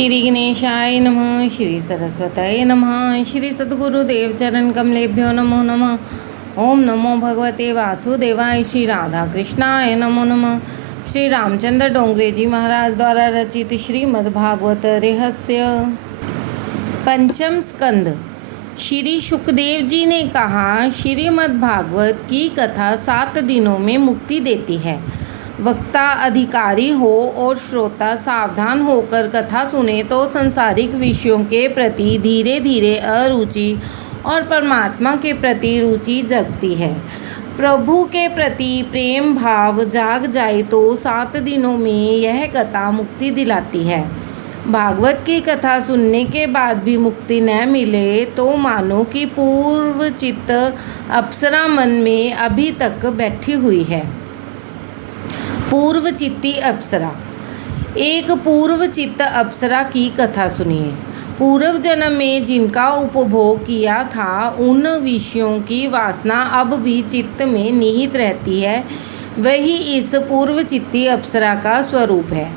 श्री गणेशाय नमः। श्री सरस्वतये नमः। श्री सद्गुरुदेव चरण कमलेभ्यो नमो नमः। ओम नमो भगवते वासुदेवाय। श्री राधा कृष्णाय नमो नमः। श्री रामचंद्र डोंगरे जी महाराज द्वारा रचित श्रीमद्भागवत रहस्य पंचम स्कंद। श्री सुखदेव जी ने कहा, श्रीमद्भागवत की कथा 7 दिनों में मुक्ति देती है। वक्ता अधिकारी हो और श्रोता सावधान होकर कथा सुने तो सांसारिक विषयों के प्रति धीरे धीरे अरुचि और परमात्मा के प्रति रुचि जगती है। प्रभु के प्रति प्रेम भाव जाग जाए तो 7 दिनों में यह कथा मुक्ति दिलाती है। भागवत की कथा सुनने के बाद भी मुक्ति न मिले तो मानो कि पूर्व चित्त अप्सरा मन में अभी तक बैठी हुई है। पूर्व चित्ती अप्सरा। एक पूर्व चित्त अप्सरा की कथा सुनिए। पूर्व जन्म में जिनका उपभोग किया था उन विषयों की वासना अब भी चित्त में निहित रहती है। वही इस पूर्व चित्ती अप्सरा का स्वरूप है।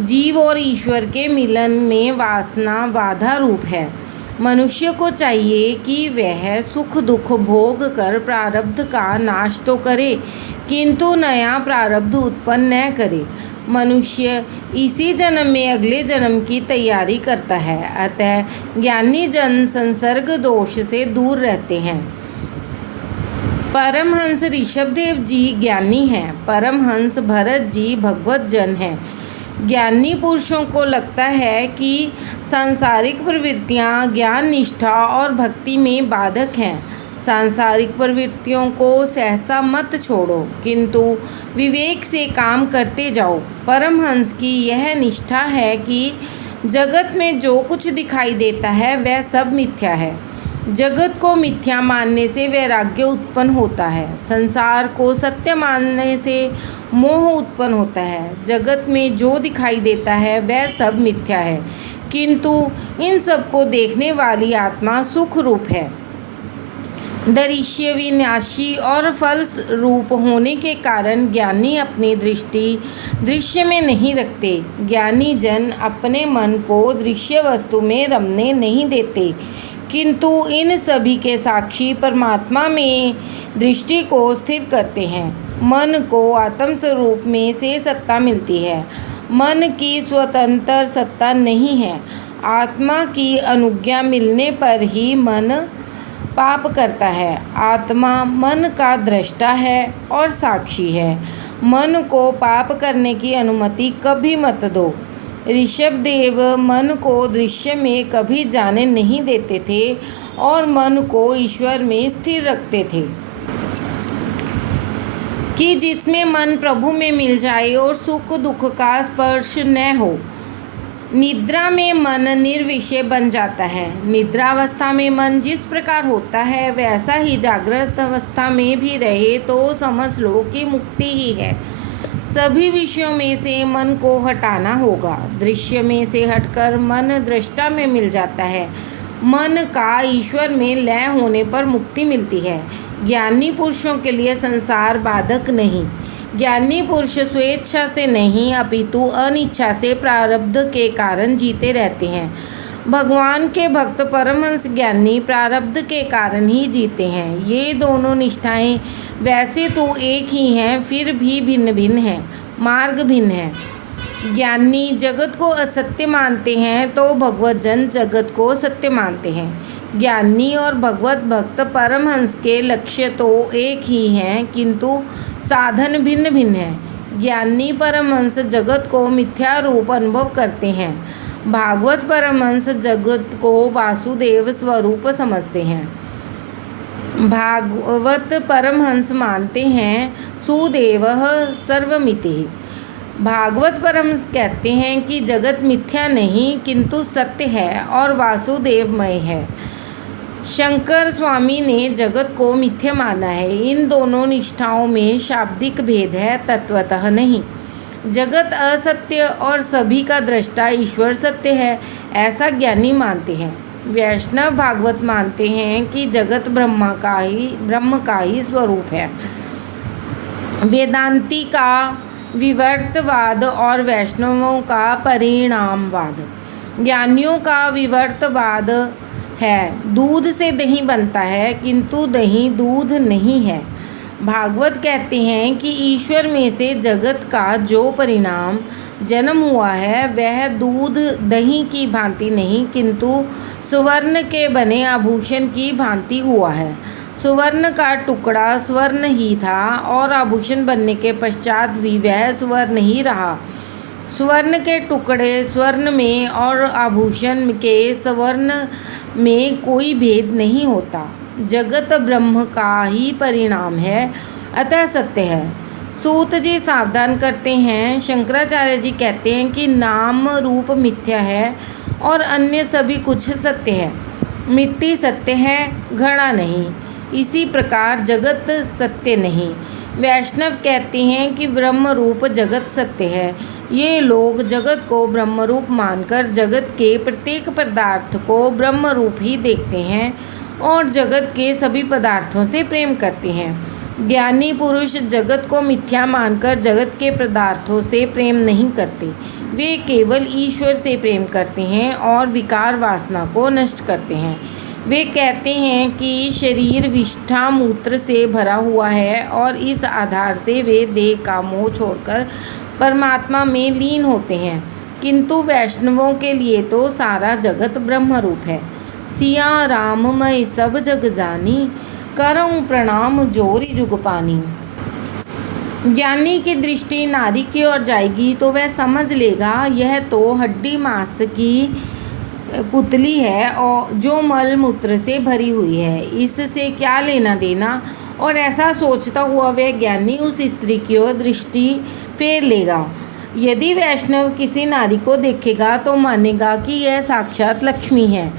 जीव और ईश्वर के मिलन में वासना बाधा रूप है। मनुष्य को चाहिए कि वह सुख दुख भोग कर प्रारब्ध का नाश तो करे, किंतु नया प्रारब्ध उत्पन्न न करे। मनुष्य इसी जन्म में अगले जन्म की तैयारी करता है। अतः ज्ञानी जन संसर्ग दोष से दूर रहते हैं। परमहंस ऋषभदेव जी ज्ञानी हैं। परमहंस भरत जी भगवत जन हैं। ज्ञानी पुरुषों को लगता है कि सांसारिक प्रवृत्तियाँ ज्ञान निष्ठा और भक्ति में बाधक हैं। सांसारिक प्रवृत्तियों को सहसा मत छोड़ो, किंतु विवेक से काम करते जाओ। परमहंस की यह निष्ठा है कि जगत में जो कुछ दिखाई देता है वह सब मिथ्या है। जगत को मिथ्या मानने से वैराग्य उत्पन्न होता है। संसार को सत्य मानने से मोह उत्पन्न होता है। जगत में जो दिखाई देता है वह सब मिथ्या है, किंतु इन सब को देखने वाली आत्मा सुख रूप है। दृश्य विनाशी और फल रूप होने के कारण ज्ञानी अपनी दृष्टि दृश्य में नहीं रखते। ज्ञानी जन अपने मन को दृश्य वस्तु में रमने नहीं देते, किंतु इन सभी के साक्षी परमात्मा में दृष्टि को स्थिर करते हैं। मन को आत्म स्वरूप में से सत्ता मिलती है। मन की स्वतंत्र सत्ता नहीं है। आत्मा की अनुज्ञा मिलने पर ही मन पाप करता है। आत्मा मन का दृष्टा है और साक्षी है। मन को पाप करने की अनुमति कभी मत दो। ऋषभदेव मन को दृश्य में कभी जाने नहीं देते थे और मन को ईश्वर में स्थिर रखते थे कि जिसमें मन प्रभु में मिल जाए और सुख दुख का स्पर्श न हो। निद्रा में मन निर्विषय बन जाता है। निद्रावस्था में मन जिस प्रकार होता है वैसा ही जागृत अवस्था में भी रहे तो समझ लो कि मुक्ति ही है। सभी विषयों में से मन को हटाना होगा। दृश्य में से हटकर मन दृष्टा में मिल जाता है। मन का ईश्वर में लय होने पर मुक्ति मिलती है। ज्ञानी पुरुषों के लिए संसार बाधक नहीं। ज्ञानी पुरुष स्वेच्छा से नहीं अपितु अनिच्छा से प्रारब्ध के कारण जीते रहते हैं। भगवान के भक्त परमहंस ज्ञानी प्रारब्ध के कारण ही जीते हैं। ये दोनों निष्ठाएं वैसे तो एक ही हैं, फिर भी भिन्न भिन्न हैं, मार्ग भिन्न है। ज्ञानी जगत को असत्य मानते हैं तो भगवत जन जगत को सत्य मानते हैं। ज्ञानी और भगवत भक्त परमहंस के लक्ष्य तो एक ही हैं, किंतु साधन भिन्न भिन्न हैं। ज्ञानी परमहंस जगत को मिथ्या रूप अनुभव करते हैं। भागवत परमहंस जगत को वासुदेव स्वरूप समझते हैं। भागवत परमहंस मानते हैं सुदेवः सर्वमिति। भागवत परमहंस कहते हैं कि जगत मिथ्या नहीं किंतु सत्य है और वासुदेवमय है। शंकर स्वामी ने जगत को मिथ्या माना है। इन दोनों निष्ठाओं में शाब्दिक भेद है, तत्वतः नहीं। जगत असत्य और सभी का दृष्टा ईश्वर सत्य है, ऐसा ज्ञानी मानते हैं। वैष्णव भागवत मानते हैं कि जगत ब्रह्म का ही स्वरूप है। वेदांती का विवर्तवाद और वैष्णवों का परिणामवाद। ज्ञानियों का विवर्तवाद है, दूध से दही बनता है किंतु दही दूध नहीं है। भागवत कहते हैं कि ईश्वर में से जगत का जो परिणाम जन्म हुआ है वह दूध दही की भांति नहीं किंतु सुवर्ण के बने आभूषण की भांति हुआ है। सुवर्ण का टुकड़ा स्वर्ण ही था और आभूषण बनने के पश्चात भी वह स्वर्ण ही रहा। स्वर्ण के टुकड़े स्वर्ण में और आभूषण के स्वर्ण में कोई भेद नहीं होता। जगत ब्रह्म का ही परिणाम है, अतः सत्य है। सूत जी सावधान करते हैं। शंकराचार्य जी कहते हैं कि नाम रूप मिथ्या है और अन्य सभी कुछ सत्य है। मिट्टी सत्य है, घड़ा नहीं। इसी प्रकार जगत सत्य नहीं। वैष्णव कहते हैं कि ब्रह्म रूप जगत सत्य है। ये लोग जगत को ब्रह्म रूप मानकर जगत के प्रत्येक पदार्थ को ब्रह्म रूप ही देखते हैं और जगत के सभी पदार्थों से प्रेम करते हैं। ज्ञानी पुरुष जगत को मिथ्या मानकर जगत के पदार्थों से प्रेम नहीं करते। वे केवल ईश्वर से प्रेम करते हैं और विकार वासना को नष्ट करते हैं। वे कहते हैं कि शरीर विष्ठा मूत्र से भरा हुआ है और इस आधार से वे देह का मोह छोड़कर परमात्मा में लीन होते हैं। किंतु वैष्णवों के लिए तो सारा जगत ब्रह्म रूप है। सिया राम मैं सब जग जानी, करऊं प्रणाम जोरी जुग पानी। ज्ञानी की दृष्टि नारी की ओर जाएगी तो वह समझ लेगा यह तो हड्डी मांस की पुतली है और जो मल मूत्र से भरी हुई है, इससे क्या लेना देना। और ऐसा सोचता हुआ वह ज्ञानी उस स्त्री की ओर दृष्टि फेर लेगा। यदि वैष्णव किसी नारी को देखेगा तो मानेगा कि यह साक्षात लक्ष्मी है।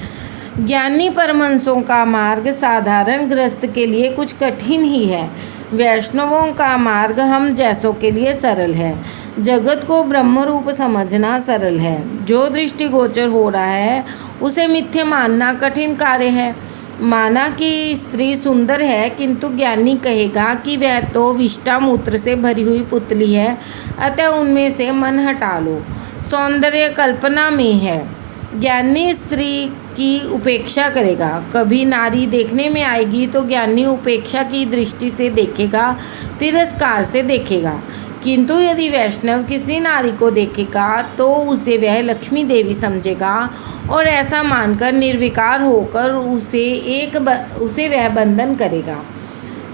ज्ञानी परमहंसों का मार्ग साधारण गृहस्थ के लिए कुछ कठिन ही है। वैष्णवों का मार्ग हम जैसों के लिए सरल है। जगत को ब्रह्म रूप समझना सरल है। जो दृष्टिगोचर हो रहा है उसे मिथ्या मानना कठिन कार्य है। माना कि स्त्री सुंदर है किंतु ज्ञानी कहेगा कि वह तो विष्ठा मूत्र से भरी हुई पुतली है, अतः उनमें से मन हटा लो। सौंदर्य कल्पना में है। ज्ञानी स्त्री की उपेक्षा करेगा। कभी नारी देखने में आएगी तो ज्ञानी उपेक्षा की दृष्टि से देखेगा, तिरस्कार से देखेगा। किंतु यदि वैष्णव किसी नारी को देखेगा तो उसे वह लक्ष्मी देवी समझेगा और ऐसा मानकर निर्विकार होकर उसे वह बंधन करेगा।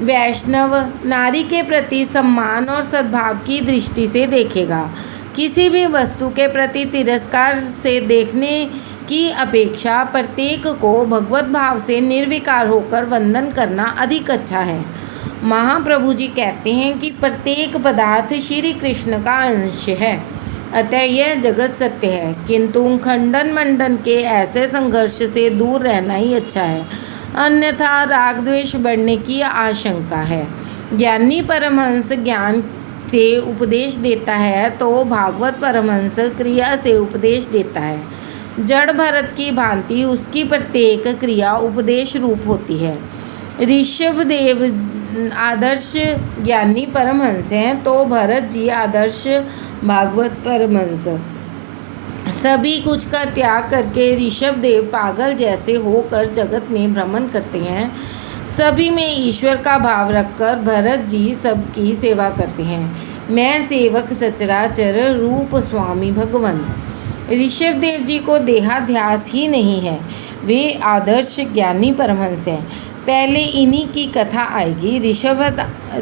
वैष्णव नारी के प्रति सम्मान और सद्भाव की दृष्टि से देखेगा। किसी भी वस्तु के प्रति तिरस्कार से देखने की अपेक्षा प्रत्येक को भगवत भाव से निर्विकार होकर वंदन करना अधिक अच्छा है। महाप्रभु जी कहते हैं कि प्रत्येक पदार्थ श्री कृष्ण का अंश है, अतः यह जगत सत्य है। किंतु खंडन मंडन के ऐसे संघर्ष से दूर रहना ही अच्छा है, अन्यथा राग द्वेष बढ़ने की आशंका है। ज्ञानी परमहंस ज्ञान से उपदेश देता है तो भागवत परमहंस क्रिया से उपदेश देता है। जड़ भरत की भांति उसकी प्रत्येक क्रिया उपदेश रूप होती है। ऋषभदेव आदर्श ज्ञानी परमहंस हैं तो भरत जी आदर्श भागवत परमहंस। सभी कुछ का त्याग करके ऋषभदेव पागल जैसे होकर जगत में भ्रमण करते हैं। सभी में ईश्वर का भाव रखकर भरत जी सबकी सेवा करते हैं। मैं सेवक सचराचर रूप स्वामी भगवंत। ऋषभदेव जी को देहाध्यास ही नहीं है, वे आदर्श ज्ञानी परमहंस हैं। पहले इन्हीं की कथा आएगी।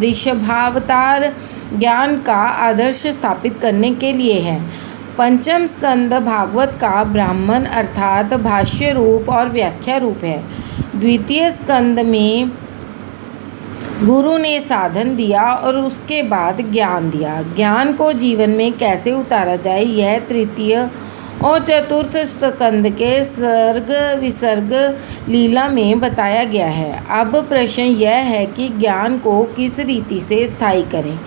ऋषभावतार ज्ञान का आदर्श स्थापित करने के लिए है। पंचम स्कंद भागवत का ब्राह्मण अर्थात भाष्य रूप और व्याख्या रूप है। द्वितीय स्कंद में गुरु ने साधन दिया और उसके बाद ज्ञान दिया। ज्ञान को जीवन में कैसे उतारा जाए यह तृतीय और चतुर्थ स्कंद के सर्ग विसर्ग लीला में बताया गया है। अब प्रश्न यह है कि ज्ञान को किस रीति से स्थायी करें।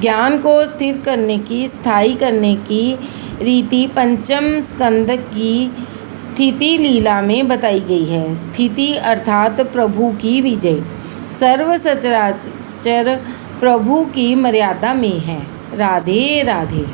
ज्ञान को स्थिर करने की स्थायी करने की रीति पंचम स्कंद की स्थिति लीला में बताई गई है। स्थिति अर्थात प्रभु की विजय। सर्व सचराचर प्रभु की मर्यादा में है। राधे राधे।